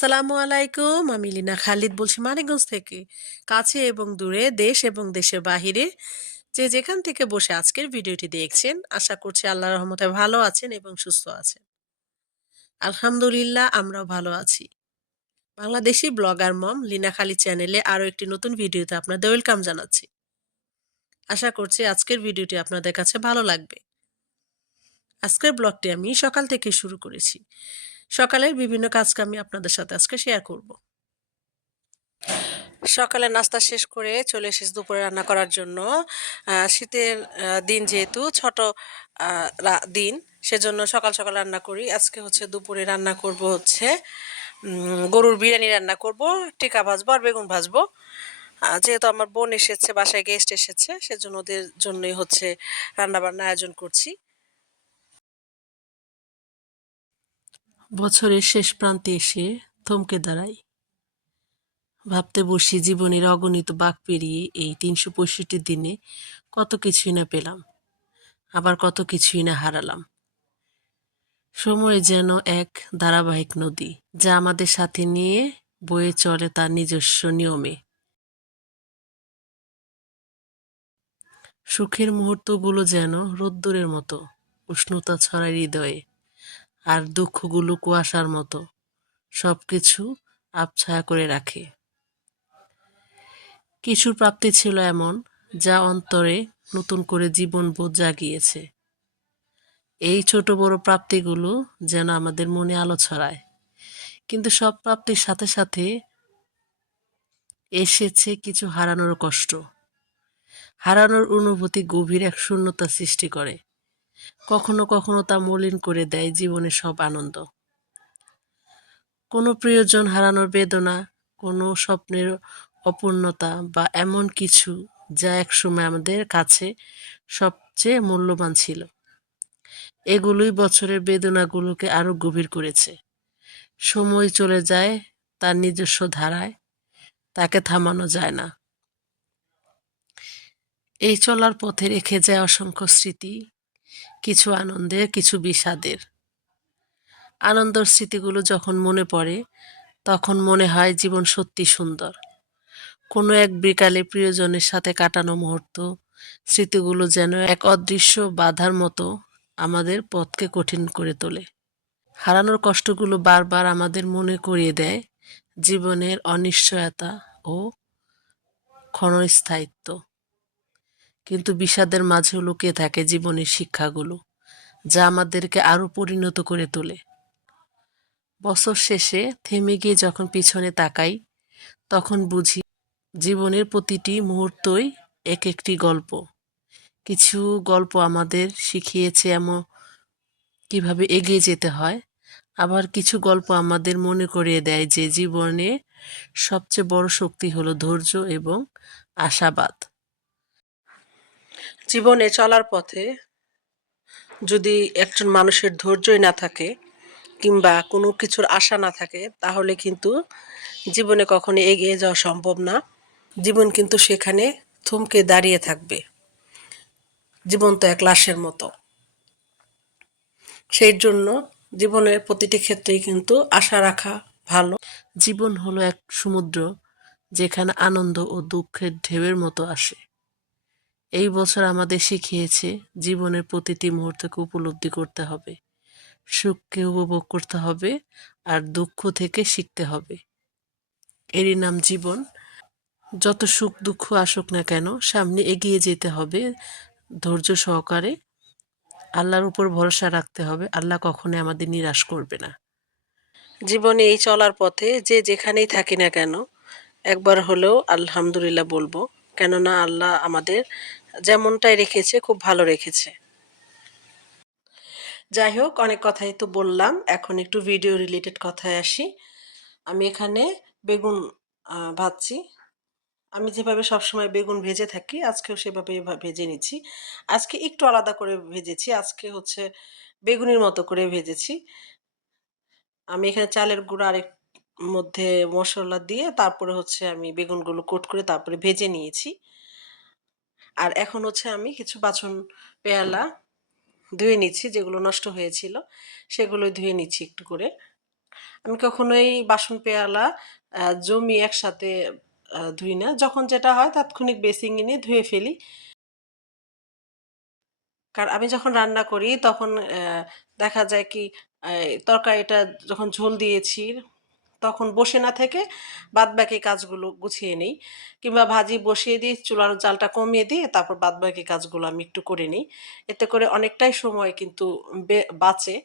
আসসালামু আলাইকুম, আমি লিনা খালিদ বলছি মানিকগঞ্জ থেকে। কাছে এবং দূরে দেশ এবং দেশের বাহিরে যে যেখান থেকে বসে আজকের ভিডিওটি দেখছেন, আশা করছি আল্লাহ রহমতে ভালো আছেন এবং সুস্থ আছেন। আলহামদুলিল্লাহ, আমরাও ভালো আছি। বাংলাদেশি ব্লগার মম লিনা খালি চ্যানেলে আরও একটি নতুন ভিডিওতে আপনাদের ওয়েলকাম জানাচ্ছি। আশা করছি আজকের ভিডিওটি আপনাদের কাছে ভালো লাগবে। আজকের ব্লগটি আমি সকাল থেকে শুরু করেছি। সকালের বিভিন্ন কাজকে আমি আপনাদের সাথে আজকে শেয়ার করব। সকালে নাস্তা শেষ করে চলে এসেছি দুপুরে রান্না করার জন্য। শীতের দিন যেহেতু, ছোট দিন, সেজন্য সকাল সকাল রান্না করি। আজকে হচ্ছে দুপুরে রান্না করব হচ্ছে গরুর বিরিয়ানি রান্না করব, টিকা ভাজবো আর বেগুন ভাজবো। যেহেতু আমার বোন এসেছে, বাসায় গেস্ট এসেছে, সেজন্য ওদের জন্যই হচ্ছে রান্না বান্না আয়োজন করছি। বছরের শেষ প্রান্তে এসে থমকে দাঁড়াই। ভাবতে বসি জীবনের অগণিত বাক পেরিয়ে এই তিনশো পঁয়ষট্টি দিনে কত কিছুই না পেলাম, আবার কত কিছুই না হারালাম। সময় যেন এক ধারাবাহিক নদী, যা আমাদের সাথে নিয়ে বয়ে চলে তার নিজস্ব নিয়মে। সুখের মুহূর্তগুলো যেন রোদ্দুরের মতো উষ্ণতা ছড়ায় হৃদয়ে। আর দুঃখগুলো কুয়াশার মতো। সবকিছু আবছায়া করে রাখে। কিছুর প্রাপ্তি ছিল এমন, যা অন্তরে নতুন করে জীবন বোধ জাগিয়েছে। এই ছোট বড় প্রাপ্তিগুলো যেন আমাদের মনে আলো ছড়ায়। কিন্তু সব প্রাপ্তির সাথে সাথে এসেছে কিছু হারানোর কষ্ট। হারানোর অনুভূতি গভীর এক শূন্যতা সৃষ্টি করে। কখনো কখনো তা মলিন করে দেয় জীবনের সব আনন্দ। কোনো প্রিয়জন হারানোর বেদনা, কোনো স্বপ্নের অপূর্ণতা বা এমন কিছু যা একসময় আমাদের কাছে সবচেয়ে মূল্যবান ছিল। এগুলোই বছরের বেদনাগুলোকে আরও গভীর করেছে। সময় চলে যায়, তার নিজস্ব ধারায় তাকে থামানো যায় না। এই চলার পথে রেখে যায় অসংখ্য স্মৃতি কিছু আনন্দের কিছু বিষাদের। আনন্দর স্মৃতিগুলো যখন মনে পড়ে, তখন মনে হয় জীবন সত্যি সুন্দর। কোনো এক বিকালে প্রিয়জনের সাথে কাটানো মুহূর্ত, স্মৃতিগুলো যেন এক অদৃশ্য বাধার মতো আমাদের পথকে কঠিন করে তোলে। হারানোর কষ্টগুলো বারবার আমাদের মনে করিয়ে দেয় জীবনের অনিশ্চয়তা ও ক্ষণস্থায়িত্ব। কিন্তু বিষাদের মাঝেও লুকিয়ে থাকে জীবনের শিক্ষাগুলো, যা আমাদেরকে আরও পরিণত করে তোলে। বছর শেষে থেমে গিয়ে যখন পিছনে তাকাই, তখন বুঝি জীবনের প্রতিটি মুহূর্তই এক একটি গল্প। কিছু গল্প আমাদের শিখিয়েছে এমন কীভাবে এগিয়ে যেতে হয়, আবার কিছু গল্প আমাদের মনে করিয়ে দেয় যে জীবনে সবচেয়ে বড় শক্তি হলো ধৈর্য এবং আশাবাদ। জীবনে চলার পথে যদি একজন মানুষের ধৈর্যই না থাকে কিংবা কোনো কিছুর আশা না থাকে, তাহলে কিন্তু জীবনে কখনো এগিয়ে যাওয়া সম্ভব না। জীবন কিন্তু সেখানে থমকে দাঁড়িয়ে থাকবে। জীবন তো এক লাশের মতো। সেই জন্য জীবনের প্রতিটি ক্ষেত্রেই কিন্তু আশা রাখা ভালো। জীবন হলো এক সমুদ্র যেখানে আনন্দ ও দুঃখের ঢেউয়ের মতো আসে। এই বছর আমাদের শিখিয়েছে জীবনের প্রতিটি মুহূর্তকে উপলব্ধি করতে হবে। সুখকে উপভোগ করতে হবে আর দুঃখ থেকে শিখতে হবে। এরই নাম জীবন। যত সুখ দুঃখ আসুক না কেন, সামনে এগিয়ে যেতে হবে ধৈর্য সহকারে। আল্লাহর উপর ভরসা রাখতে হবে। আল্লাহ কখনোই আমাদের নিরাশ করবে না। জীবনে এই চলার পথে যে যেখানেই থাকি না কেন, একবার হলেও আলহামদুলিল্লাহ বলব, কেননা আল্লাহ আমাদের যেমনটাই রেখেছে, খুব ভালো রেখেছে। যাই হোক, অনেক কথাই তো বললাম। এখন একটু ভিডিও রিলেটেড কথায় আসি। আমি এখানে বেগুন ভাজছি। আমি যেভাবে সবসময় বেগুন ভেজে থাকি, আজকেও সেভাবে ভেজে নিচ্ছি। আজকে একটু আলাদা করে ভেজেছি। আজকে হচ্ছে বেগুনের মতো করে ভেজেছি। আমি এখানে চালের গুঁড়ো আরেক মধ্যে মশলা দিয়ে, তারপরে হচ্ছে আমি বেগুনগুলো কোট করে তারপরে ভেজে নিয়েছি। আর এখন হচ্ছে আমি কিছু বাছন পেয়ালা ধুয়ে নিচ্ছি, যেগুলো নষ্ট হয়েছিল, সেগুলো ধুয়ে নিচ্ছি একটু করে। আমি কখনোই বাসন পেয়ালা জমি একসাথে ধুই না। যখন যেটা হয় তাৎক্ষণিক বেসিং নিয়ে ধুয়ে ফেলি। কারণ আমি যখন রান্না করি তখন দেখা যায় কি তরকারিটা যখন ঝোল দিয়েছি তখন বসে না থেকে বাদবাকি কাজগুলো গুছিয়ে নিই। কিংবা ভাজি বসিয়ে দিই, চুলার জালটা কমিয়ে দিয়ে তারপর বাদবাকি কাজগুলো আমি একটু করে নিই। এতে করে অনেকটাই সময় কিন্তু বাঁচে।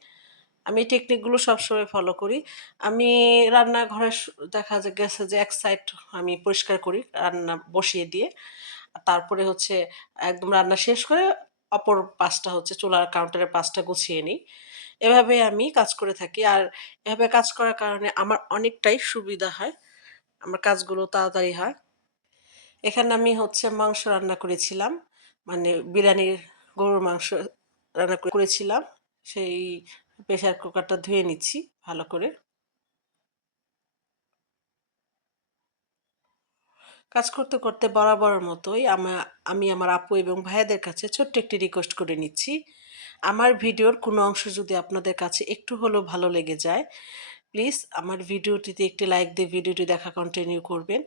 আমি এই টেকনিকগুলো সবসময় ফলো করি। আমি রান্নাঘরে দেখা যায় গেছে যে, এক সাইড আমি পরিষ্কার করি রান্না বসিয়ে দিয়ে। তারপরে হচ্ছে একদম রান্না শেষ করে অপর পাশটা হচ্ছে চুলার কাউন্টারের পাশটা গুছিয়ে নিই। এভাবে আমি কাজ করে থাকি। আর এভাবে কাজ করার কারণে আমার অনেকটাই সুবিধা হয়। আমার কাজগুলো তাড়াতাড়ি হয়। এখানে আমি হচ্ছে মাংস রান্না করেছিলাম। মানে বিরিয়ানির গরুর মাংস রান্না করেছিলাম। সেই প্রেশার কুকারটা ধুয়ে নিচ্ছি ভালো করে। কাজ করতে করতে বরাবরের মতোই আমি আমার আপু এবং ভাইয়াদের কাছে ছোট্ট একটি রিকোয়েস্ট করে নিচ্ছি। আমার ভিডিওর কোনো অংশ যদি আপনাদের কাছে একটু হলেও ভালো লেগে যায় প্লিজ আমার ভিডিওটিতে একটি লাইক দিয়ে ভিডিওটি দেখা কন্টিনিউ করবেন।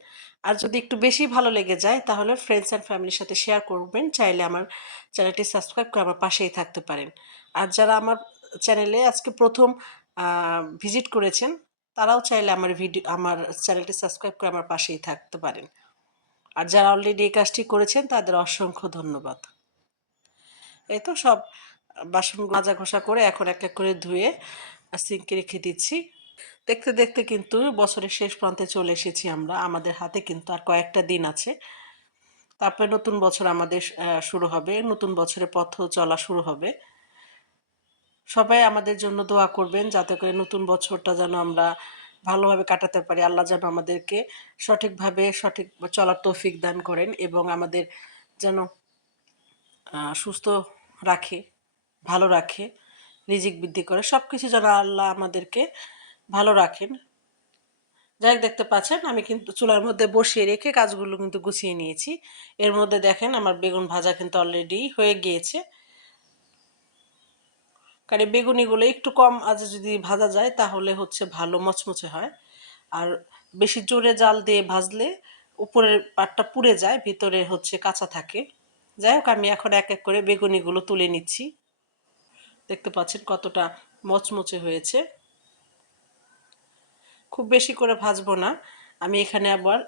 আর যদি একটু বেশি ভালো লেগে যায়, তাহলে ফ্রেন্ডস অ্যান্ড ফ্যামিলির সাথে শেয়ার করবেন, চাইলে আমার চ্যানেলটি সাবস্ক্রাইব করে আমার পাশেই থাকতে পারেন। আর যারা আমার চ্যানেলে আজকে প্রথম ভিজিট করেছেন, তারাও চাইলে আমার ভিডিও আমার চ্যানেলটি সাবস্ক্রাইব করে আমার পাশেই থাকতে পারেন। আর যারা অলরেডি এই কাজটি করেছেন, তাদের অসংখ্য ধন্যবাদ। এই তো সব বাসন মাজা ঘষা করে এখন এক এক করে ধুয়ে সিঙ্কে রেখে দিচ্ছি। দেখতে দেখতে কিন্তু বছরের শেষ প্রান্তে চলে এসেছি আমরা। আমাদের হাতে কিন্তু আর কয়েকটা দিন আছে। তারপরে নতুন বছর আমাদের শুরু হবে। নতুন বছরের পথ চলা শুরু হবে। সবাই আমাদের জন্য দোয়া করবেন যাতে করে নতুন বছরটা যেন আমরা ভালোভাবে কাটাতে পারি। আল্লাহ যেন আমাদেরকে সঠিকভাবে সঠিক চলার তৌফিক দান করেন এবং আমাদের যেন সুস্থ রাখে। ভালো রাখে রিজিক বৃদ্ধি করে। সব কিছু যেন আল্লাহ আমাদেরকে ভালো রাখেন। যাই দেখতে পাচ্ছেন, আমি কিন্তু চুলার মধ্যে বসিয়ে রেখে কাজগুলো কিন্তু গুছিয়ে নিয়েছি। এর মধ্যে দেখেন, আমার বেগুন ভাজা কিন্তু অলরেডি হয়ে গিয়েছে। কারণ বেগুনিগুলো একটু কম আজ যদি ভাজা যায়, তাহলে হচ্ছে ভালো মচমচে হয়। আর বেশি জোরে জাল দিয়ে ভাজলে উপরের পাটটা পুড়ে যায়, ভিতরে হচ্ছে কাঁচা থাকে। যাই হোক, আমি এখন এক এক করে বেগুনিগুলো তুলে নিচ্ছি। দেখতে পাচ্ছেন কতটা মচমচে হয়েছে। খুব বেশি করে ভাজবো না। আমি এখানে আবার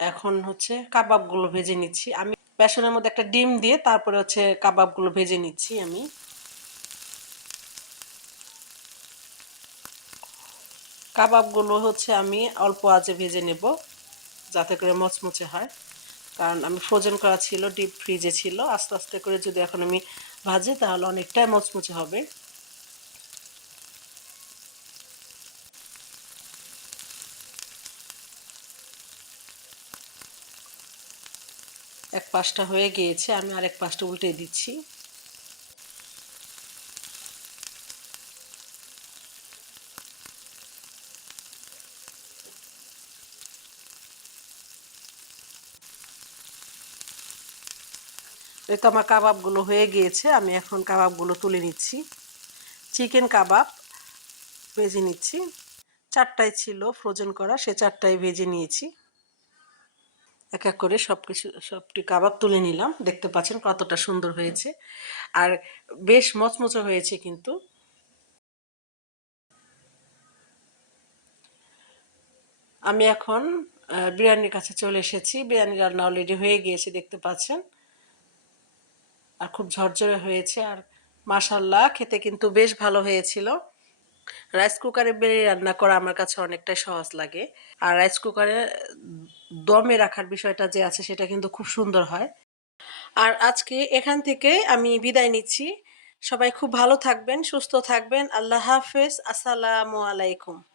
এখন হচ্ছে কাবাবগুলো ভেজে নিচ্ছি। আমি বেসনের মধ্যে একটা ডিম দিয়ে তারপরে হচ্ছে কাবাবগুলো ভেজে নিচ্ছি আমি। কাবাবগুলো হচ্ছে আমি অল্প আঁচে ভেজে নেব যাতে করে মচমচে হয়। কারণ আমি ফ্রোজেন করা ছিল, ডিপ ফ্রিজে ছিল। আস্তে আস্তে করে যদি এখন আমি ভাজি তাহলে অনেকটাই মচমচে হবে। এক পাশটা হয়ে গিয়েছে আমি আরেক পাশটা উল্টে দিচ্ছি। এই তো আমার কাবাবগুলো হয়ে গিয়েছে, আমি এখন কাবাবগুলো তুলে নিচ্ছি। চিকেন কাবাব ভেজে নিচ্ছি। চারটায় ছিল ফ্রোজেন করা, সে চারটায় ভেজে নিয়েছি। এক এক করে সব কিছু সবটি কাবাব তুলে নিলাম। দেখতে পাচ্ছেন কতটা সুন্দর হয়েছে। আর বেশ মচমচে হয়েছে কিন্তু। আমি এখন বিরিয়ানির কাছে চলে এসেছি। বিরিয়ানি রান্না অলরেডি হয়ে গিয়েছে, দেখতে পাচ্ছেন। আর খুব ঝরঝরে হয়েছে। আর মাশাল্লাহ খেতে কিন্তু বেশ ভালো হয়েছিল। রাইস কুকারে বিরিয়ানি রান্না করা আমার কাছে অনেকটাই সহজ লাগে। আর রাইস কুকারে দমে রাখার বিষয়টা যে আছে, সেটা কিন্তু খুব সুন্দর হয়। আর আজকে এখান থেকে আমি বিদায় নিচ্ছি। সবাই খুব ভালো থাকবেন, সুস্থ থাকবেন। আল্লাহ হাফেজ। আসসালামু আলাইকুম।